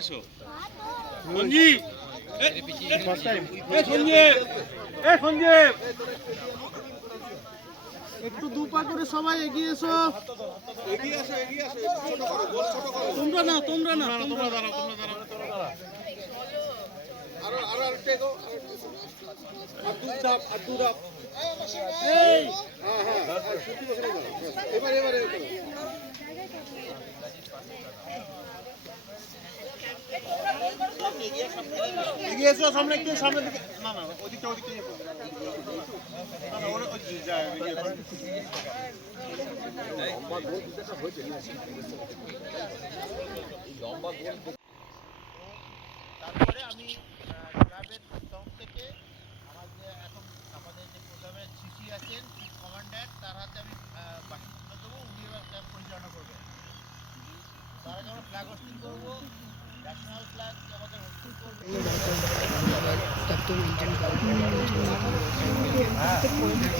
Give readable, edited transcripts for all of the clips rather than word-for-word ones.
এসো সঞ্জীব, সঞ্জীব, সঞ্জীব, একটু দুপা করে সবাই এগিয়ে এসো। এগিয়ে আসো, এগিয়ে আসো, ছোট করো, গোল ছোট করো। তোমরা না, তোমরা না, তোমরা দাঁড়াও, তোমরা দাঁড়াও। আরো আরো আরেকটু এগো, আর দু ধাপ, আর দু ধাপ। এই হ্যাঁ হ্যাঁ, ছুটি বসে দাও। এবার এবার এবার এগিয়ে এসো, সামনে একটু, সামনের দিকে। না না, ওদিকটা ওদিকটা ইয়ে করো। না না, ওরা ওই যায় এগিয়ে করো। তারপরে আমি ক্লাবের তরফ থেকে আমাদের যে প্রোগ্রামের সিসি আছেন, চিফ কমান্ডার, তার হাতে আমি বাকি তুলে দেবো। উনি এবার ক্যাম্প পরিচালনা করবেন। তার আগে আমরা ফ্ল্যাগ হোস্টিং করবো, ন্যাশনাল ফ্ল্যাগ আমাদের হোস্টিং করবে। तब तुम इंजन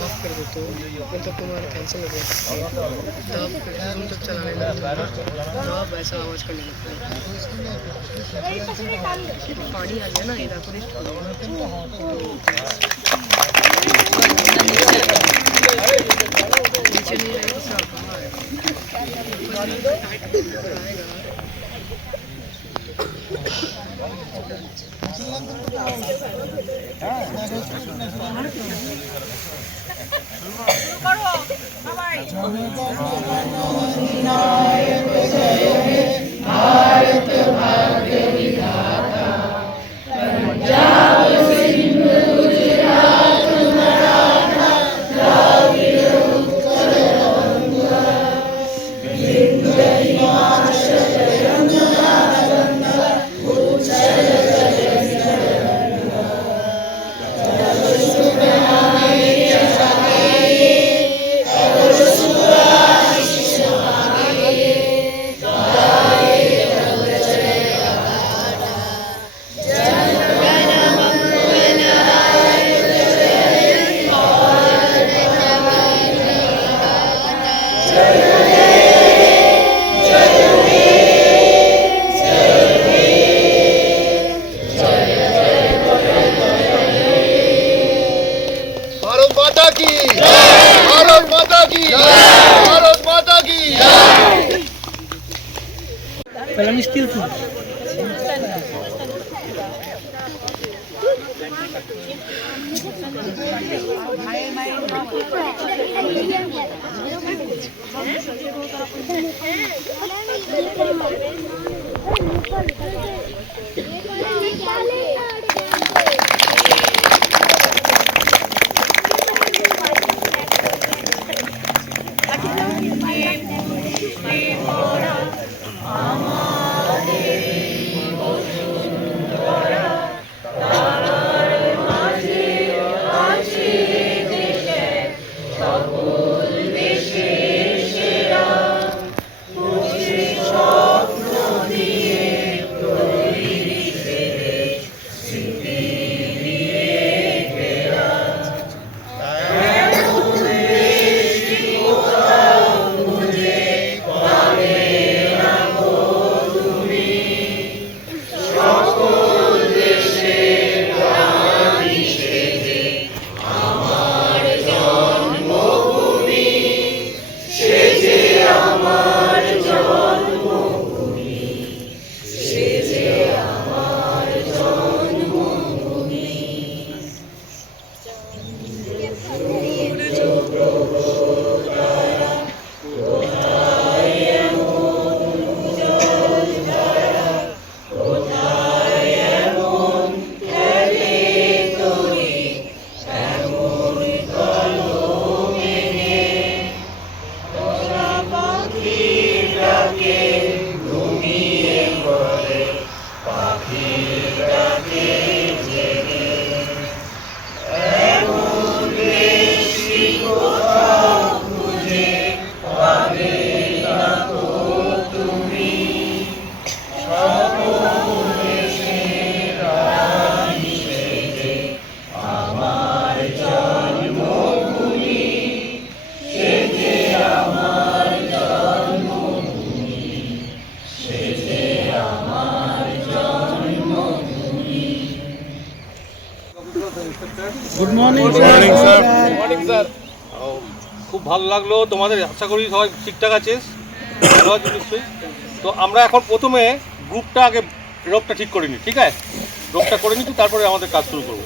ऑफ कर देते हो, मतलब तुम्हारा कैंसिल हो गया, तब तुम जब चलाने लगते हो तब ऐसा आवाज़ करने लगता है। पानी आ गया ना इवेपोरेट नीचे नहीं रहेगा तो आएगा। भारत भाग्य विधाता पंजाब सिंध गुजरात मराठा द्राविड़ उत्कल बंगा विंध्य हिमाचल यमुना गंगा उच्चल जलधि गंगा तव शुभ नामे जागे तव शुभ आशीष मांगे गाए तव जय गाथा जन गण मंगलदायक जय भारत भाग्य विधाता जय हे जय हे जय हे जय जय भारत माता की भारत माता की भारत माता की पहला मुश्किल थी। আমার গুড মর্নিং স্যার খুব ভালো লাগলো তোমাদের, আশা করি সবাই ঠিকঠাক আছে, ভালো আছে নিশ্চয়ই। তো আমরা এখন প্রথমে গ্রুপটা আগে রোগটা ঠিক করে নিই, ঠিক আছে? রোগটা করে নিচ্ছি, তারপরে আমাদের কাজ শুরু করব।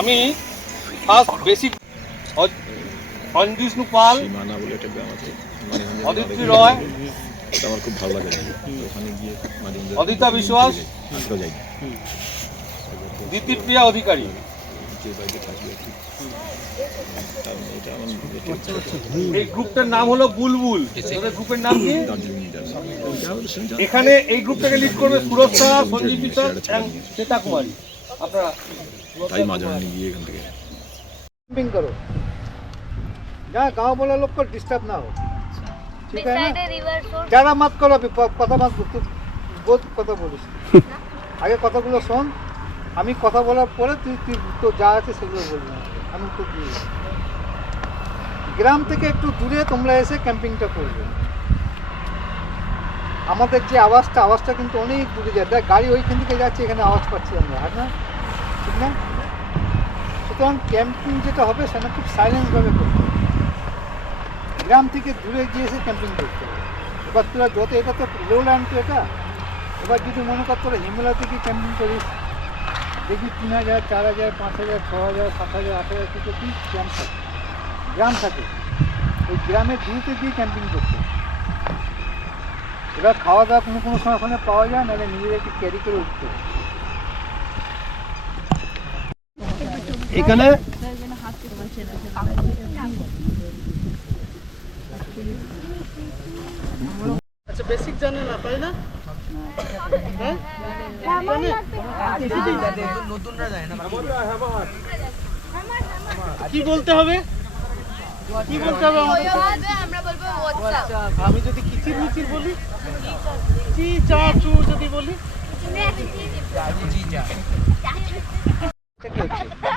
আমি ফার্স্ট বেসিক অঞ্জিষ্ণু পাল, অদিতি রয়, আমার খুব ভালো লাগে ওখানে গিয়ে অদিতা বিশ্বাস, দ্বিতীপ্রিয়া অধিকারী। এই গ্রুপটার নাম হলো বুলবুল। গ্রুপের নাম কি? এখানে এই গ্রুপটাকে লিড করবে সুরজ শাহ, সঞ্জীব বিশ্বাস, শ্বেতা কুমারী। আপনারা তাই মাঝে মাঝে গিয়ে এখান থেকে कैंपिंग करो जहाँ गाँव वाला लोग को डिस्टर्ब ना हो, ठीक है ना? ज़्यादा मत करो, अभी কথা मत तू बहुत কথা বলিস। আগে কথাগুলো শোন, আমি কথা বলার পরে তুই তুই তো যা আছে সেগুলো বলবি, আমি তো দিয়ে গ্রাম থেকে একটু দূরে তোমরা এসে ক্যাম্পিংটা করবে। আমাদের যে আওয়াজটা কিন্তু অনেক দূরে যায়, দেখ গাড়ি ওইখান থেকে যাচ্ছে, এখানে আওয়াজ পাচ্ছি আমরা, আর না ঠিক না? সুতরাং ক্যাম্পিং যেটা হবে সেটা খুব সাইলেন্সভাবে করতে হবে, গ্রাম থেকে দূরে গিয়ে এসে ক্যাম্পিং করতে হবে। এবার তোরা যত, এটা তো লোল্যান্ড তো এটা, এবার যদি মনে কর তোরা হিমালয়তে গিয়ে ক্যাম্পিং করিস, দেখবি 3000, 4000, 5000, 6000, 7000, 8000 কিছু কি গ্রাম থাকে, ওই গ্রামের দূরতে গিয়ে ক্যাম্পিং করতে হবে। এবার খাওয়া দাওয়া কোনো সময় ওখানে পাওয়া যায় না, নিজেদেরকে ক্যারি করে উঠতে হবে। এখানে আচ্ছা বেসিক জানে না, তাই না? হ্যাঁ কি বলতে হবে, কি বলতে হবে আমাদের? আমরা বলবো হোয়াটসঅ্যাপ। আমি যদি কিচির মিচির বলি, চি চা চু যদি বলি,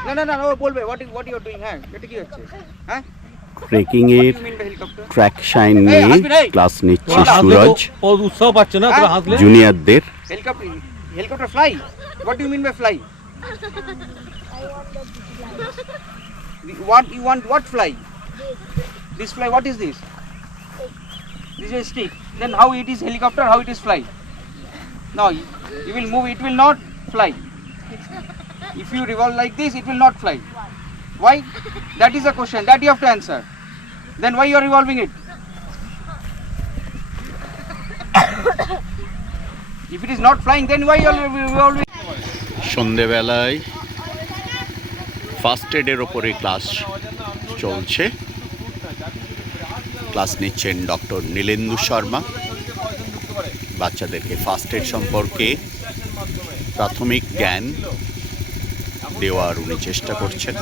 না না না ও বলবে হোয়াট ইউ আর ডুইং। হ্যাঁ এটা কি হচ্ছে? হ্যাঁ ট্রেকিং এর ট্র্যাক শাইন নিয়ে ক্লাস নিচ্ছে সুরজ। ও উৎসাহ পাচ্ছে না, তোরা হাসলে। জুনিয়রদের helicopter fly, what you mean by fly? What you want? What fly? This fly. What is this? This is a stick. Then how it is helicopter? How it is fly? No, you will move. It will not fly. If you revolve like this, it will not fly. Why? That is a question that you have to answer. Then why you are revolving it? If it is not flying, then why you are revolving? সন্ধেবেলায় first এডের ওপরে class চলছে। Class নিচ্ছেন doctor Nilendu Sharma. বাচ্চাদেরকে first aid সম্পর্কে প্রাথমিক জ্ঞান দেওয়ার উনি চেষ্টা করছেন।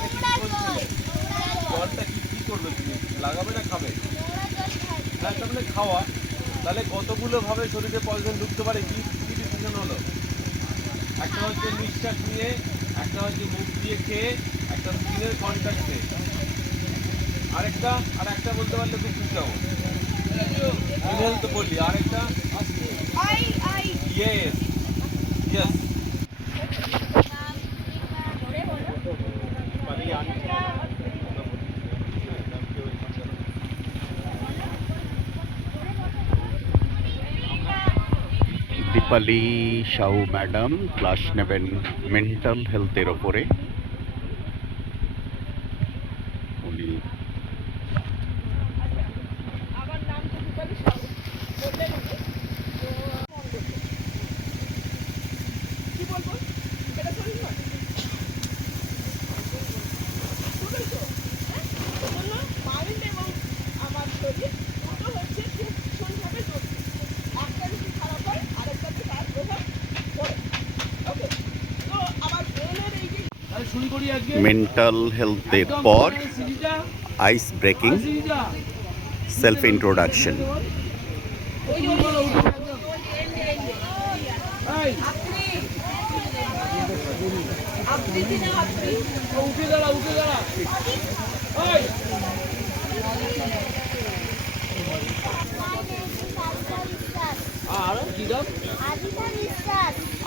জলটা কি করবে তুমি? লাগাবে না খাবে? না তার মানে খাওয়া, তাহলে কতগুলো ভাবে শরীরে পয়জন ঢুকতে পারে? কি কি ডিসিশন হলো? একটা হচ্ছে নিঃশ্বাস নিয়ে, একটা হচ্ছে মুখ দিয়ে খেয়ে, একটা স্কিনের কন্ট্যাক্টে, আরেকটা বলতে পারলে খুব খুশি হবো। ইনহেল তো বললি, আরেকটা yes yes. Dipali Sau madam class নেবেন মেন্টাল হেলথের ওপরে। উনি মেন্টাল হেলথের পর ice breaking, self introduction.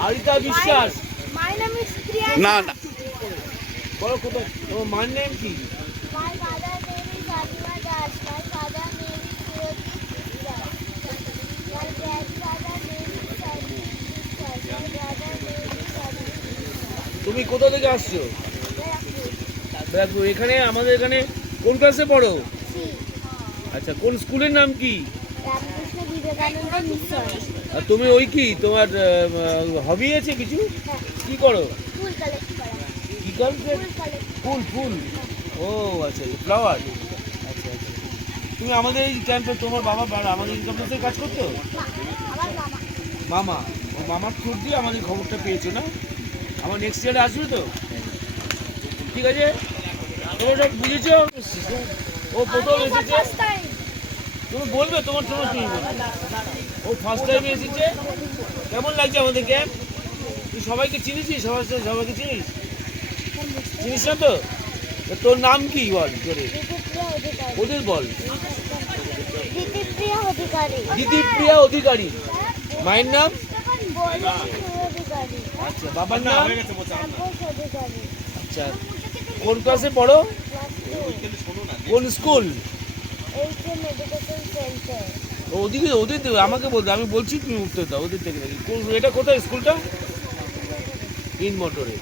Arita Biswas. My name is Priya. না না বলো কোথায় তোমার মার নেম কি? My father name is Fatima Das. My father name is Surajit Das. My grandfather name is Sandeep Das. My brother name is Sandeep. তুমি কোথা থেকে আসছো? ব্যারাকপুর। এখানে আমাদের এখানে কোন ক্লাসে পড়ো? আচ্ছা, কোন স্কুলের নাম কি? রামকৃষ্ণ বিবেকানন্দ মিশন। আর তুমি ওই কি তোমার হবি আছে কিছু? কি করো? ফুল কালেক্ট করা। কি করো? ফুল কালেক্ট। ফুল ফুল। ও আচ্ছা, ফ্লাওয়ার। আচ্ছা আচ্ছা। তুমি আমাদের এই ক্যাম্পে তোমার বাবা আমাদের ইনকাম ট্যাক্সের কাজ করতো? আমার মামা। মামা, ও মামার থ্রু দিয়ে আমাদের খবরটা পেয়েছো না? আমার নেক্সট ইয়ারে আসবে তো? ঠিক আছে, তোমরা সব বুঝেছো? ও প্রথম এসেছে, তুমি বলবে তোমার তোমার তুমি বলবে। ও ফার্স্ট টাইম এসেছে। কেমন লাগছে আমাদের ক্যাম্প? তুই সবাইকে চিনিস? সবাইকে চিনিস? চিনিস না তো? তা তোর নাম কি বল জোরে? দিদিপ্রিয়া অধিকারী। ওদের বল। দিদিপ্রিয়া অধিকারী। দিদিপ্রিয়া অধিকারী। মায়ের নাম? বৈদেশী অধিকারী। আচ্ছা, বাবার নাম? তাপস অধিকারী। আচ্ছা, কোন ক্লাসে পড়ো? কোন স্কুল? HM education centre. ওদিকে ওদের আমাকে বলতে, আমি বলছি তুমি উত্তর দাও ওদের থেকে নাকি। এটা কোথায় স্কুলটা? ইন মোটরে।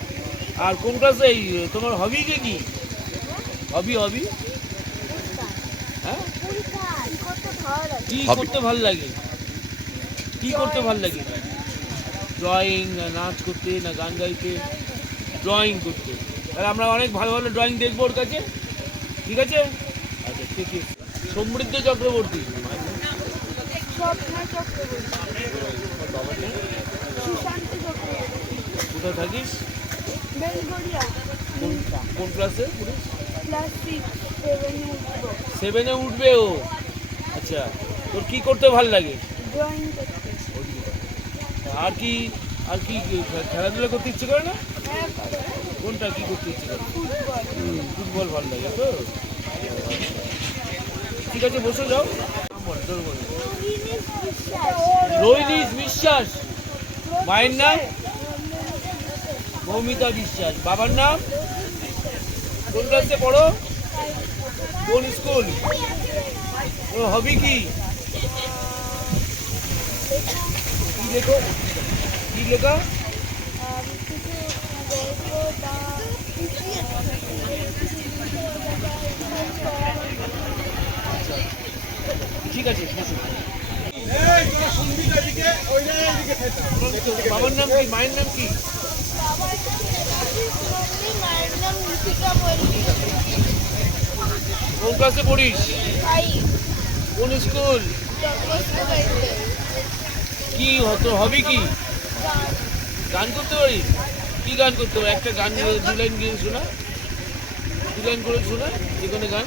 আর কোন ক্লাসে? এই তোমার হবি কি? হবি হ্যাঁ, কি করতে ভালো লাগে? কি করতে ভালো লাগে? ড্রয়িং, না নাচ করতে, না গান গাইতে? ড্রয়িং করতে। তাহলে আমরা অনেক ভালো ভালো ড্রয়িং দেখবো ওর কাছে, ঠিক আছে? আচ্ছা ঠিক আছে। সমৃদ্ধ চক্রবর্তী। স্বপ্না চক্রবর্তী। বাবার নাম? সুশান্ত চক্রবর্তী। কোথায় থাকিস? বেলগড়িয়া। কোন ক্লাসে? ক্লাস 6 7 উঠবো। 7-এ উঠবে ও। আচ্ছা, তোর কি করতে ভালো লাগে? ড্রয়িং করতে। আর কি খেলাধুলা করতে ইচ্ছে করে না? হ্যাঁ, কোনটা কি করতে ইচ্ছে করে? ফুটবল। ফুটবল ভালো লাগে তো? ঠিক আছে, বসে যাও। তোর বল। রোহিণীশ বিশ্বাস। রোহিণীশ বিশ্বাস। মায়ের নাম? মৌমিতা বিশ্বাস। বাবার নাম? কোন ক্লাসে পড়ো? কোন স্কুল? ওর হবি কি? কি লেখো? কি লেখা? ঠিক আছে, বাবার নাম কি? মায়ের নাম কি? মায়ের নাম লিপিকা মল্লিক। কোন ক্লাসে পড়িস? কোন স্কুল? কি তোর হবি কি? গান করতে পারিস? কি গান করতে পারিস? একটা গান 2 লাইন গিয়ে শোনা, 2 লাইন করে শোনা, যে কোনো গান।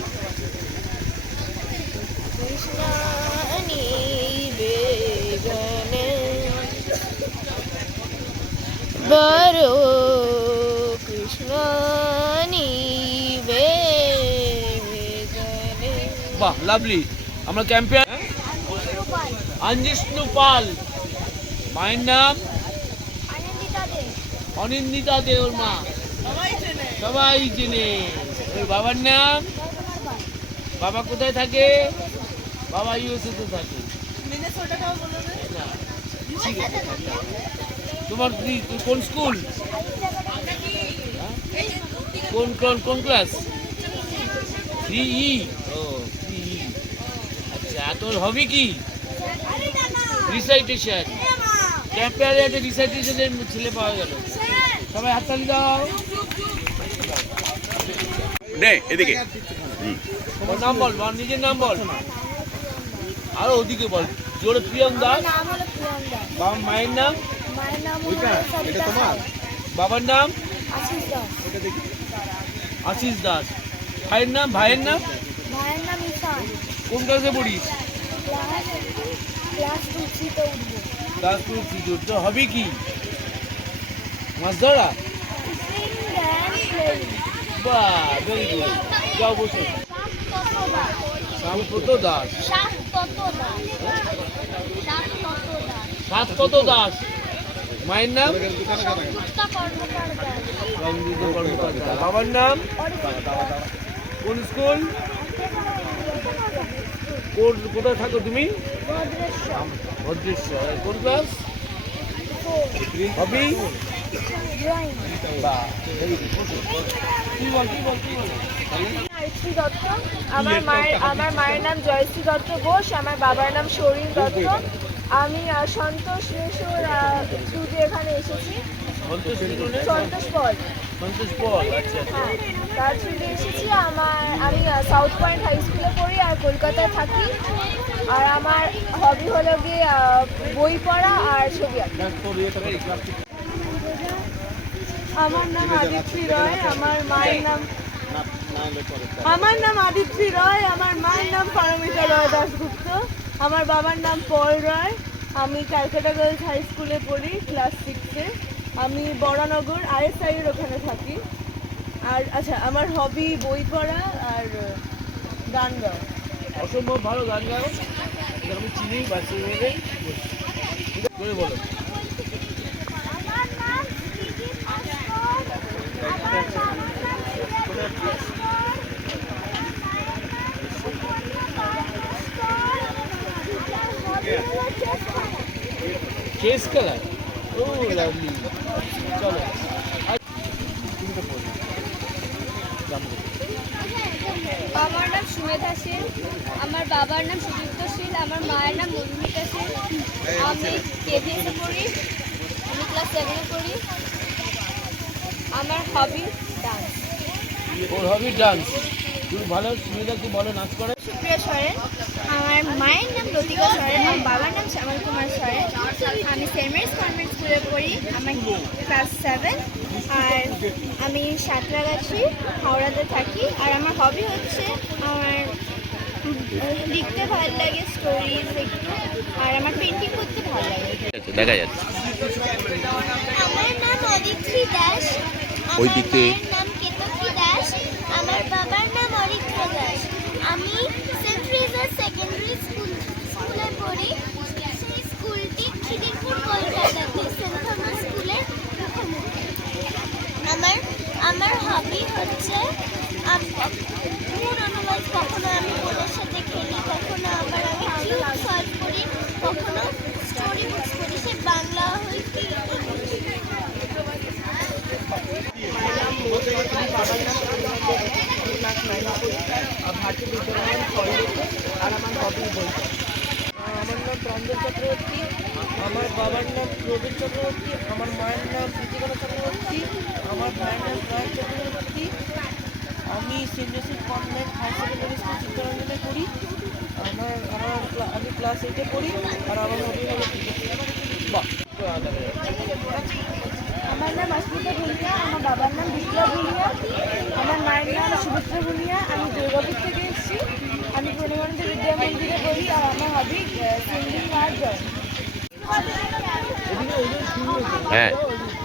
বড় কৃষ্ণ বাহ, লাভলি। আমরা ক্যাম্পে অঞ্জিষ্ণু পাল। মায়ের নাম? অনিন্দিতা দে। ওর মা সবাই চেনে। ওর বাবার নাম? বাবা কোথায় থাকে? বাবা ইউএসএ তে থাকে। না, ঠিক আছে। তোমার কোন স্কুল? কোন ক্লাস? 3E। ও 3E। আচ্ছা, তোর হবি কি? রিসাইটেশন। ক্যাম্পে একটা রিসাইটেশনের ছেলে পাওয়া গেল। সবাই হাততালি দাও। নে এদিকে। ওর নাম বল, নিজের নাম বল। আরো ওদিকে বল জোরে। প্রিয়ম দাস। নাম হলো প্রিয়ম দাস। বাবার মায়ের নাম? মায়ের নাম হলো সবিতা সাউ। বাবার নাম? আশিস দাস। আশিস দাস। ভাইয়ের নাম? ভাইয়ের নাম? ভাইয়ের নাম ঈশান। কোন ক্লাসে পড়িস? ক্লাস 2 তে উঠবো। ক্লাস 2 সিজুর। তো হবি কি? মাছ ধরা? Sing and play. বাহ, ভেরি গুড। যাও বসো। শ্যামপ্রত দাস। শান্তত দাস। সাতপত দাস। মায়ের নাম সংযুক্তা কর্মকার দাস। রঞ্জিত কর্মকর্তা। বাবার নাম কোন স্কুল কোথায় থাকো তুমি ভদ্রেশ্বর। ভদ্রেশ্বর কোন ক্লাস হবি ড্রয়িং। জয়শ্রী দত্ত। আমার মায়ের নাম জয়শ্রী দত্ত ঘোষ, আমার বাবার নাম সৌরিন দত্ত। আমি সন্তোষ রেশোর স্টুডিও এখানে এসেছি। সন্তোষ পল। সন্তোষ পল, আচ্ছা হ্যাঁ, তার স্টুডিও এসেছি। আমি সাউথ পয়েন্ট হাই স্কুলে পড়ি আর কলকাতায় থাকি। আর আমার হবি হলো গিয়ে বই পড়া আর ছবি আঁকা। আমার নাম আদিত্রি রয়। আমার মায়ের নাম আদিত্রি রয়। আমার মায়ের নাম পারমিতা রয় দাশগুপ্ত। আমার বাবার নাম পল রয়। আমি ক্যালকাটা গার্লস হাই স্কুলে পড়ি, ক্লাস 6-এ। আমি বরানগর RSI এর ওখানে থাকি। আর আচ্ছা, আমার হবি বই পড়া আর গান গাওয়া। অসম্ভব ভালো গান গাও, এটা আমি চিনি বাচ্চা মেয়েদের করে বলো। আমার নাম দিদি ভাস্কর। আমার বাবার নাম সুরেশ ভাস্কর। চেস খেলা, ও লাভলি। চলো আমার নাম সুমেধা সেন। আমার বাবার নাম সুদীপ্ত শীল। আমার মায়ের নাম মধুমিতা সেন। আমি KVS-এ পড়ি। আমি ক্লাস 7-এ পড়ি। আমার হবি ডান্স। ওর হবি ডান্স। তুমি ভালো, সুবিধা কি বলো নাচ করে? সুপ্রিয়া সরেন। আমার মায়ের নাম লতিকা সরেন। আমার বাবার নাম শ্যামল কুমার সরেন। আমি সেন্ট মেরিস কনভেন্ট স্কুলে পড়ি। আমার ক্লাস 7। আর আমি সাঁতরাগাছি, হাওড়াতে থাকি। আর আমার হবি হচ্ছে আমার লিখতে ভালো লাগে, স্টোরিজ একটু। আর আমার পেন্টিং করতে ভালো লাগে। দেখা যাচ্ছে আমার নাম অদিত্রি দাস। ওই আমার দিকে। মায়ের নাম কেতকী দাস। আমার বাবার নাম অরিত্র দাস। আমি সেন্ট ফ্রেজার সেকেন্ডারি স্কুলে পড়ি। সেই স্কুলটি খিদিরপুর কলকাতাতে, সেন্ট থমাস স্কুলের ওখানে। আমার হবি হচ্ছে অনুবাদ। কখনো আমি বোনের সাথে খেলি, কখনো আমি কিউব সলভ করি, কখনো স্টোরি বুকস পড়ি, সে বাংলা হই কি আর আমার হবি বই। আমার নাম প্রাঞ্জল চক্রবর্তী। আমার বাবার নাম প্রদীপ চক্রবর্তী। আমার মায়ের নাম প্রীতিকণা চক্রবর্তী। আমার ভাইয়ের নাম প্রয়াগ চক্রবর্তী। আমি Saint Joseph convent high secondary school চিত্তরঞ্জনে পড়ি। আমি ক্লাস 8-এ পড়ি। আর আমার হবি হলো বাহ। আমার নাম অস্মিতা ভুলিয়া। আমার বাবার নাম বিপ্লব ভুলিয়া। আমার মায়ের নাম সুমিত্রা ভুলিয়া। আমি দুর্গাপুর থেকে এসেছি। আমি প্রণবানন্দ বিদ্যা মন্দিরে পড়ি। আর আমার হবি সিঙ্গিং আর ড্রয়িং। হ্যাঁ,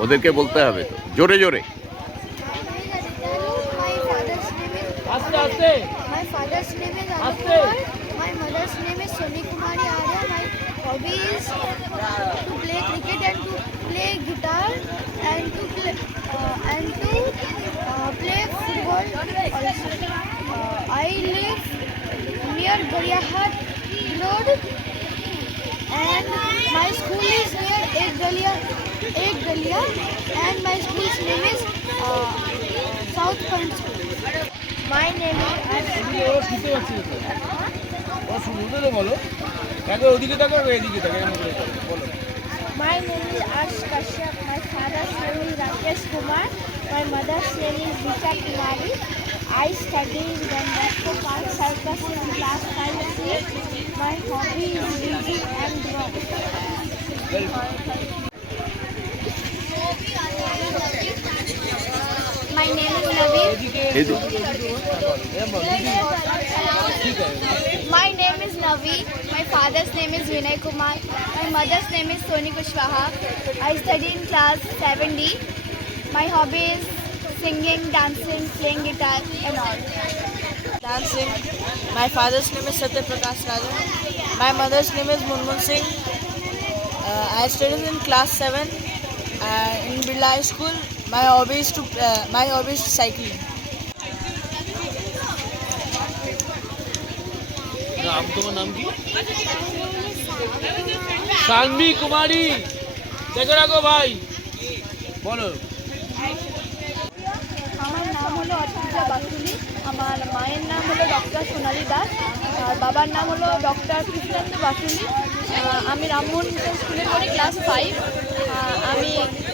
ওদেরকে বলতে হবে তো জোরে জোরে। আস্তে আস্তে My father's name is Aste. Anukumar. My mother's name is Soni Kumari Arya. My hobby is to play cricket and to play guitar and to play football also. I live near Gariahat Road and my school is near Ek Galia and my school's name is South Point School. My name is শুনতে পাচ্ছি ও শুনতে বলো। একবার ওদিকে থাকো, এদিকে থাকো, এরকম করে করো, বলো। My name is Ash Kashyap. My father's name is Rakesh Kumar. My mother's name is Vita Kumari. I study in Don Bosco Park Circus in class 5C. My hobby is reading and drawing. My name is Naveen. My name is Naveen. My father's name is Vinay Kumar. My mother's name is Soni Kushwaha. I study in class 7D. My hobby is singing, dancing, playing guitar and all. Dancing. My father's name is Satya Prakash Rajan. My mother's name is Munmun Singh. I studied in class 7. Birla High School. My hobby is cycling. নাম তোমার নাম কি? সানভি কুমারী। দেখে রাখো ভাই, বলো। আমার নাম হলো অর্চিতা বাসুলি। আমার মায়ের নাম হলো ডক্টর সোনালী দাস, আর বাবার নাম হলো ডক্টর কৃষ্ণেন্দু বাসুলি। আমি রামমোহন মিশন স্কুলে পড়ি, ক্লাস 5। আমি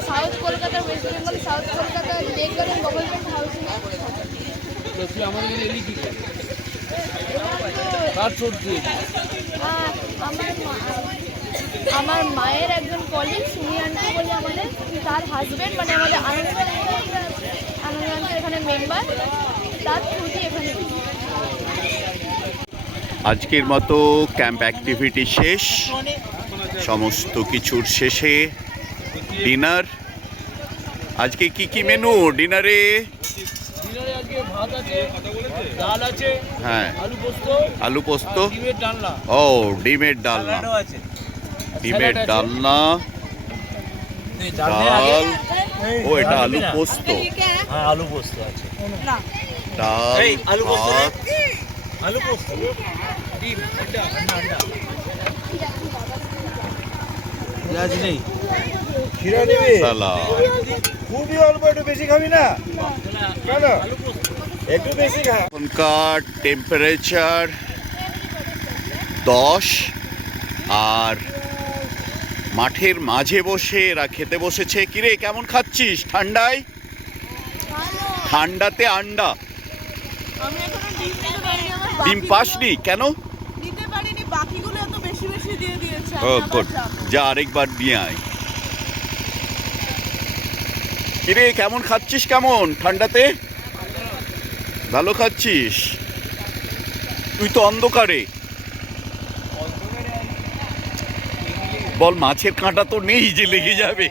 সাউথ কলকাতার, ওয়েস্ট বেঙ্গল সাউথ কলকাতার লেক গার্ডেন গভর্নমেন্ট হাউসিংয়ে তুই আমাদের এলি কি করে? কার ছোট দিয়ে? আমার মায়ের একজন কলিগ সুমি আন্টি বলে আমাদের, তার হাজবেন্ড মানে আমাদের আনন্দ আন্টি এখানে মেম্বার, তার থ্রুতে এখানে। আজকের মতো ক্যাম্প অ্যাক্টিভিটি শেষ, সমস্ত কিছুর শেষে ডিনার। আজকে কি কি মেনু ডিনারে? ডিনারে আজকে ভাত আছে, ডাল আছে, হ্যাঁ, আলু পোস্ত, ডিমের ডালনা। ও ডিমের ডালনা, ডিমের ডালনা, ডাল, ও এটা আলু পোস্ত, আলু পোস্ত আছে, ডাল, ভাত, আলু পোস্ত, ডিম, আন্ডা, পেঁয়াজ নেই, খিরা নেবে, সালাদ। খুবই অল্প, একটু বেশি খাবি না কেন? একটু বেশি খা। এখনকার টেম্পারেচার 10, আর মাঠের মাঝে বসে এরা খেতে বসেছে। কিরে কেমন খাচ্ছিস ঠান্ডায়? ঠান্ডাতে আন্ডা। আমি এখনো ডিম দিতে পারিনি, আমার ডিম পাসনি কেন? দিতে পারিনি, বাকিগুলো এত বেশি বেশি দিয়ে দিয়েছে। ও গুড, যা আরেকবার নিয়ে আয়। কিরে কেমন খাচ্ছিস, কেমন ঠান্ডাতে? ভালো খাচ্ছিস? তুই তো অন্ধকারে। বল মাছের কাঁটা তো নেই যে লেগে যাবে।